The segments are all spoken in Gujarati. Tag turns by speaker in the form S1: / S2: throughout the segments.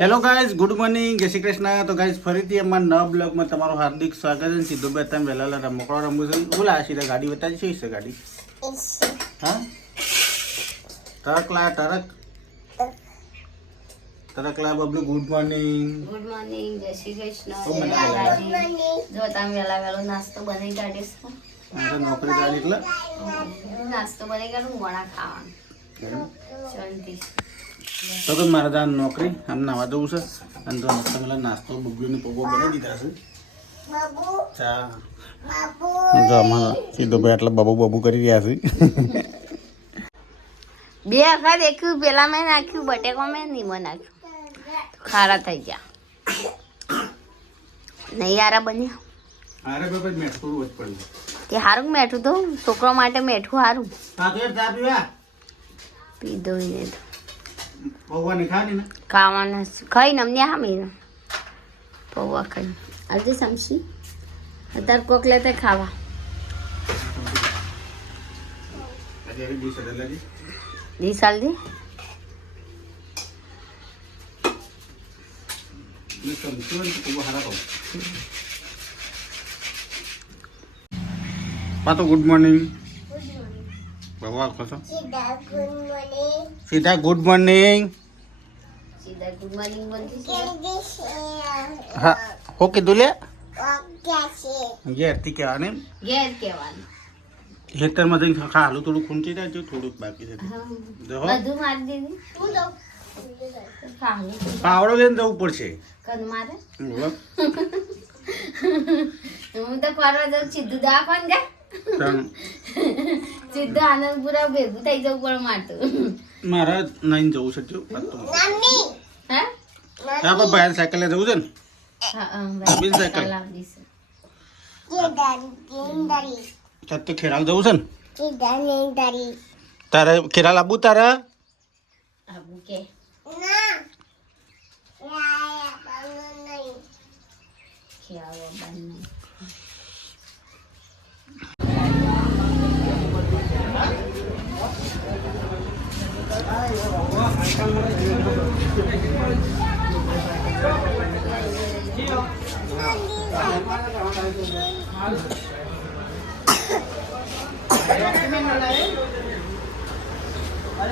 S1: હેલો ગાઈઝ ગુડ મોર્નિંગ જય શ્રી કૃષ્ણ. તો ગાઈઝ ફરીથી અમારા નવા બ્લોગમાં તમારું હાર્દિક સ્વાગત છે. સીધું બે તમે વહેલા રમકડો રમવું છે. બોલા આ સીધા ગાડી બતાવી છે છે ગાડી. હા? ટરક લા ટરક ટરક લા Bablu good morning
S2: good morning જય શ્રી કૃષ્ણ. જો તમે વહેલા વહેલો નાસ્તો બનાવી કાઢીશ
S1: નોકરી ચાલી એટલે?
S2: નાસ્તો બનાવી કાઢું વડા ખાવાનું. શાંતિ.
S1: તો કે મારે ત્યાં નોકરી આમ નાવા જવું છે. અને તો નાસ્તા પેલા નાસ્તો બબલુની પગો બનાવી દીધા છે. જો અમારા સીધો ભાઈ એટલે બબુ બબુ કરી રહ્યા છે.
S2: બે વખત દેખ્યું પેલા મેં નાખ્યું બટેકો મેં નહીં નાખ્યું. ખારા થઈ ગયા. નહીં આરા બન્યા.
S1: અરે બાબા મેં જ પડ્યું.
S2: તે સારું મેઠું તો છોકરો માટે મેઠું સારું
S1: હા તો યાર ચા પીવા?
S2: પીધો એને તો.
S1: પૌવાની ખાની ને?
S2: ખાવાના. ખાઈને અમને હા મેં પૌવા ખાઈ આજે સમસી અત્યારે કોક લેતા ખાવા.
S1: જી
S2: દી.
S1: પાતો ગુડ મોર્નિંગ. બાબા આખો સીધા ગુડ મોર્નિંગ.
S2: સીધા ગુડ મોર્નિંગ.
S1: હા હો કીધું લે ઘેરથી ને
S2: ઘેર કહેવાનું.
S1: હેક્ટરમાં જઈને ખા થોડું ખૂંચી જાય થોડુંક બાકી છે.
S2: બધું મારી દીધી? ખાવું
S1: પાવડો લઈને જવું પડશે.
S2: હું તો ફરવા જાઉં સીધું દવાખાન જા.
S1: તાણ
S2: સીધું આનંદપુરા ભેગું થઈ જવું પડે માટું
S1: મારે નહીં જવું છે જો પાતું.
S2: હે?
S1: હા પણ ભાઈ સાયકલે જવું છે ને?
S2: હા, હા,
S1: બિન સાયકલ.
S2: લાવ દઈશ.
S1: તાર તો ખેરાલ જવું છે ને? તારે ખેરાલ આબુ તારા?
S2: આબુ કે? ખ્યાલ બંને
S3: આ તો કંપની એવું નહીં. કંપનીનું છે,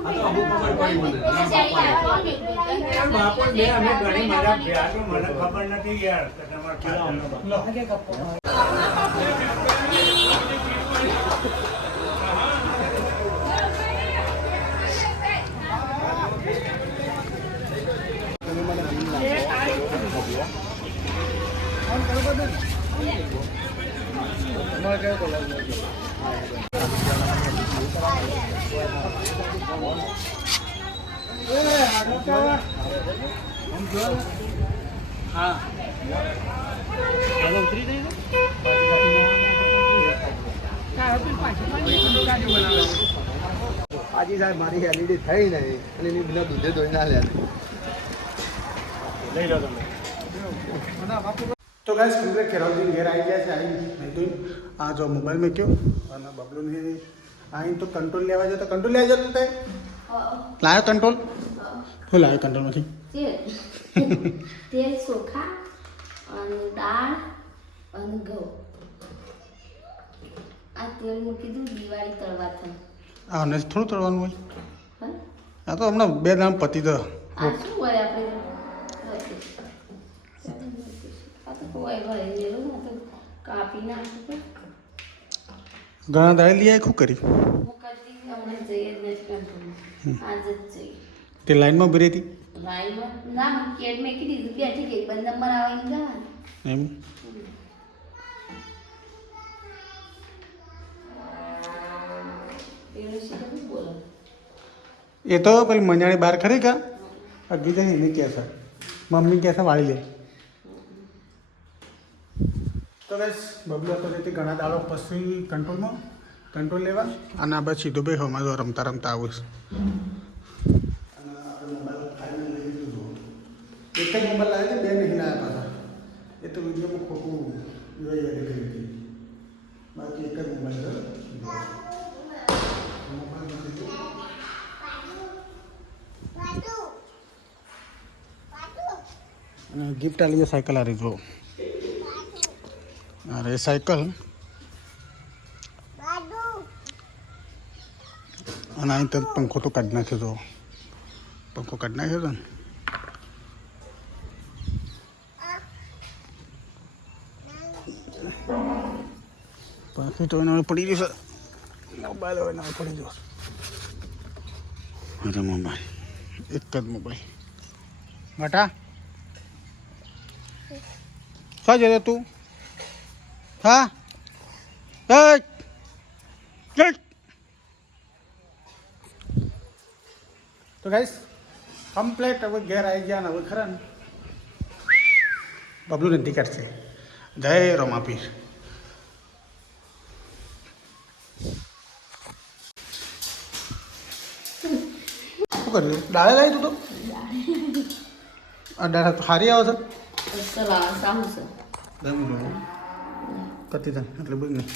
S4: આ તો અમુક ખબર પડી મને.
S5: બાપુ બે અમે ઘણી મજા થયા મને ખબર નથી યાર કે તમારે ખાવાનું.
S3: આજી સાહેબ મારી એલઈડી થઈ નહીં અને એની બધા દૂધે ધોઈ ના લે.
S1: તો ગાઈસ કમ્પ્લીટ ખેરાલથી ઘેર આવી ગયા છે આવી નહીં તો આ જો મોબાઈલ મેં કયો? અને બબલુને અહીં તો કંટ્રોલ લેવા જતો કંટ્રોલ લેવા જતો તે લાયો કંટ્રોલ શું લાયો કંટ્રોલમાંથી
S2: તેલ ચોખા અને દાળ અને ઘઉં આ તેલ મૂકી દઉં દિવાળી તળવા થાય
S1: આ અને થોડું તળવાનું હોય? આ તો હમણાં બે દામ પતી તો
S2: આ શું હોય આપણે ને કાપી નાખી
S1: ઘણા દાડે લઈ આવી શું કરી
S2: આજ જ જઈએ
S1: તે લાઈનમાં ઊભી હતી?
S2: લાઈમાં ના કેટ મેં કીધી બેઠી ગઈ બંધ નંબર આવે એમ
S1: એ તો પેલી મંજાણી બહાર ખરી કા? અગી જાય એને કહે છે મમ્મી કહે છે વાળી લે. તો બસ બબલો તો જતી ઘણા દાડો પછી કંટ્રોલમાં કંટ્રોલ લેવા. અને આ પછી તો બે હોમાં જો રમતા રમતા આવું છું એક જ મોબાઈલ લાવે છે બે નહીં લાવ્યા પાછા એ તો વિડીયોમાં ખોટું જોઈ યાદ કરી હતી બાકી એક જ મોબાઈલ અને ગિફ્ટ આલી સાયકલ આ જો. અરે સાયકલ અને અહીં તો પંખો તો કાઢી નાખ્યો હતો પંખો કાઢી નાખ્યો હતો ને. તો એને પડી ગયું છે મોબાઈલ હવે એને પડી ગયો અરે મોબાઈલ એક જ મોબાઈલ મટા શું જતો તું હા તો ગાઈસ કમ્પ્લેટ હવે ઘેર આવી ગયા ને હવે ખરા ને બબલુ નથી કરશે જય રોમાપીર કર્યું? દાળે લાવી તું તો? આ દાળ તો સારી આવે છે. કતી તને એટલે બોલ નહીં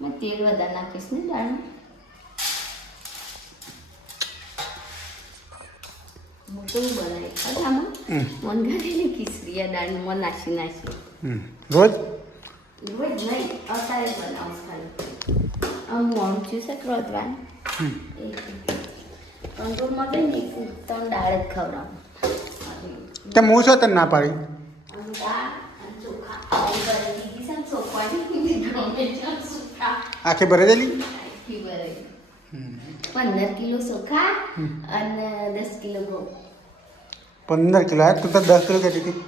S2: મેં તેલ વધારે નાખીશ ને દાળ
S1: રોજ?
S2: રોજ નહીં અત્યારે બનાવું ખાલી. આમ મોડું છે
S1: હમ.
S2: કંટ્રોલમાં કઈ નહીં ત્રણ દાળ જ ખવડાવું.
S1: તે હું શું તને ના પાડી?
S2: ને
S1: આખે ભરે દેલી.
S2: પંદર કિલો ચોખા અને દસ કિલો ઘઉં
S1: પંદર કિલો આ તું તો દસ કિલો કહેતી હતી.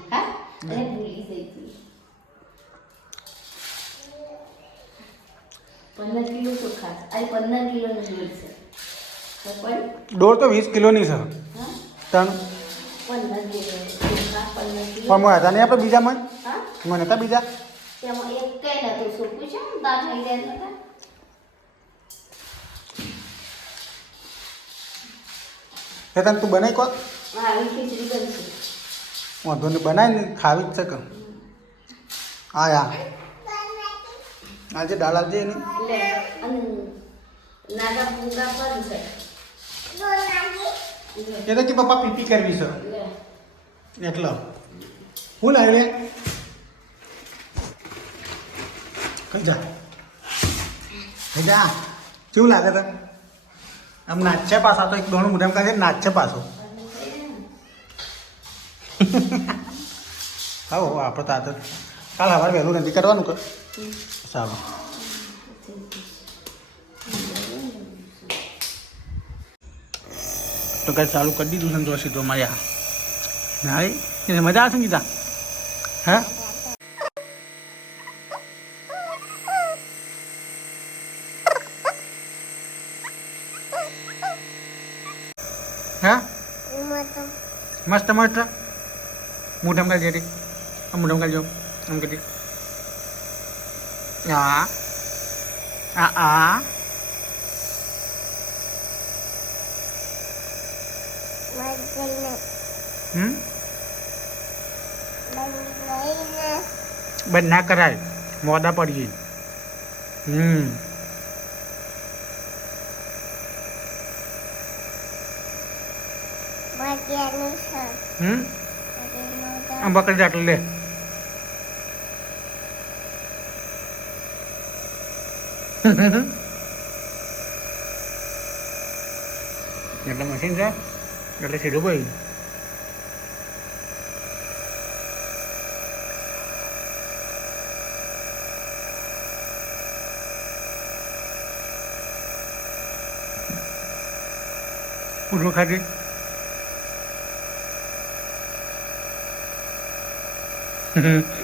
S2: પંદર કિલો ચોખા. આ પંદર કિલો દૂધ છે
S1: દોઢ તો વીસ કિલોની છે. ત્રણ. પણ મને હતા નહીં આપણે બીજા
S2: હા
S1: મને હતા બીજા?
S2: છે
S1: તને તું બનાવી કો
S2: આવી ખીચડી બનશે
S1: વાંધો નહીં બનાવી ને ખાવી જ છે કે. હા યા આજે દાળ આવજે એની.
S2: નાગા પૂગા પણ બનશે
S1: એ તો કે પપ્પા, પીપી કરવી છે.
S2: લે
S1: એટલો. હું લાવી કઈ જા. કઈ જા. કેવું લાગે તને? આમ નાચે પાછા તો એક દોણું મોઢામાં કાઢે નાચે પાછો. હા આપણે તો કાલ સવારે વહેલું નથી કરવાનું કર. સારું. તો કઈ ચાલુ કરી દીધું છે ને તો સીધો માર્યા ના એને મજા આવશે ને ગીતા હા હા મસ્ત મસ્ત મોઢામાં કાઢી હતી આ મોઢામાં કાઢજો આમ કરી આ આ આ હમ? બંધ ના કરાય. મોડા પડીએ. હમ. હમ? આમ પકડી લે. એટલે મશીન છે? એટલે સીધું ભાઈ পূর্বখালি হুম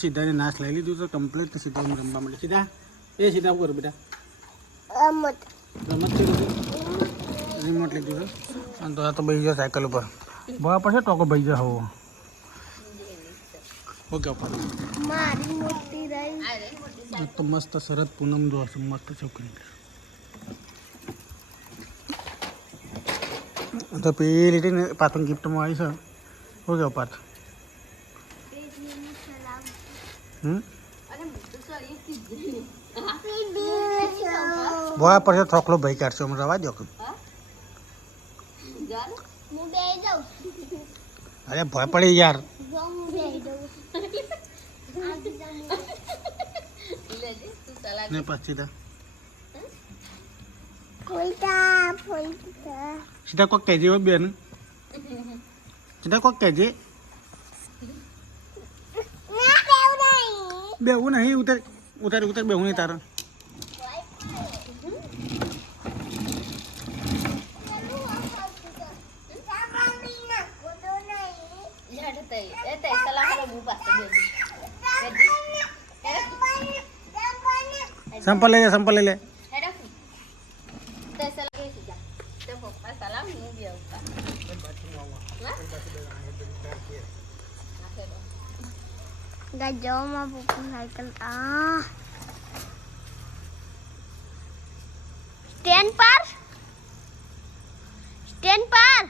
S1: સીધાને નાશ લઈ લીધું તો કમ્પ્લીટ સીધા રમવા માટે સીધા? એ સીધા ઉપર બેટા. રમત. છે બધું. રિમોટ લીધું છે. અને તો આ તો ભાઈ ગયો સાયકલ ઉપર. બવા પડશે ટોકો ભાઈ જાય હોવો ઓકે. ઉપર આ તો મસ્ત શરદ પૂનમ જો છે મસ્ત છોકરી. તો પેલી પાછું ગિફ્ટમાં આવી છે. ઓકે પાછ હમ બોયા પછી થોકલો ભાઈ કાઢશે અમે રવા દો અરે, ભય પડી યાર. ને પછી તા. સીધા કોક કહેજે બેન. સીધા કોક કહેજે. બેવું નહીં ઉતર ઉતર બે હું નહીં તારા. સંપલ લઈ લે સંપલ લઈ લે.
S6: ગજોમાં પપ્પા સાયકલ આ સ્ટેન્ડ પર સ્ટેન્ડ પર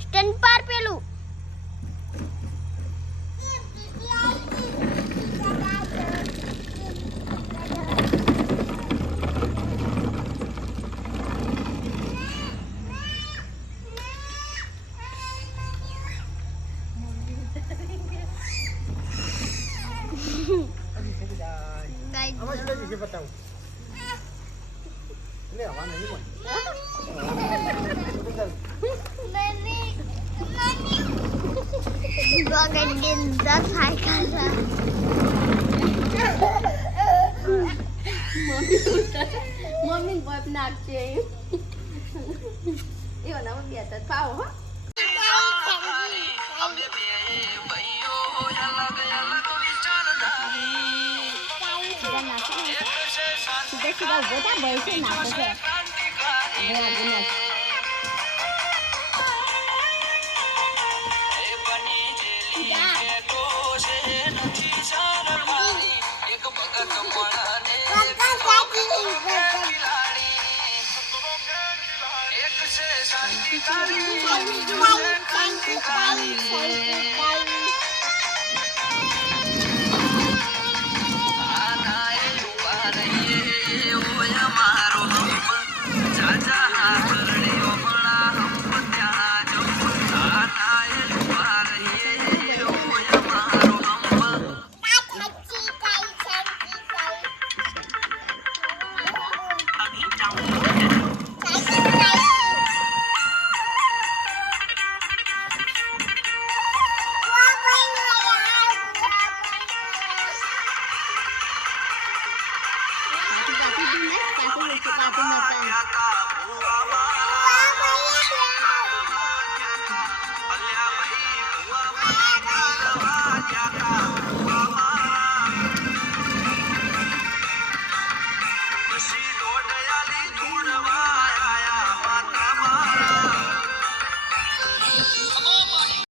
S6: સ્ટેન્ડ પર પેલું ગગન સાયકલ
S2: મમ્મી પપ નાખશે એવો ના બે તો પાવ હો સીધા સીધા ઊભો થા ભાઈ છે નાખો છે Sanctifali, Sanctifali, Sanctifali, Sanctifali, Sanctifali, Sanctifali, Sanctifali, 最夸张的分。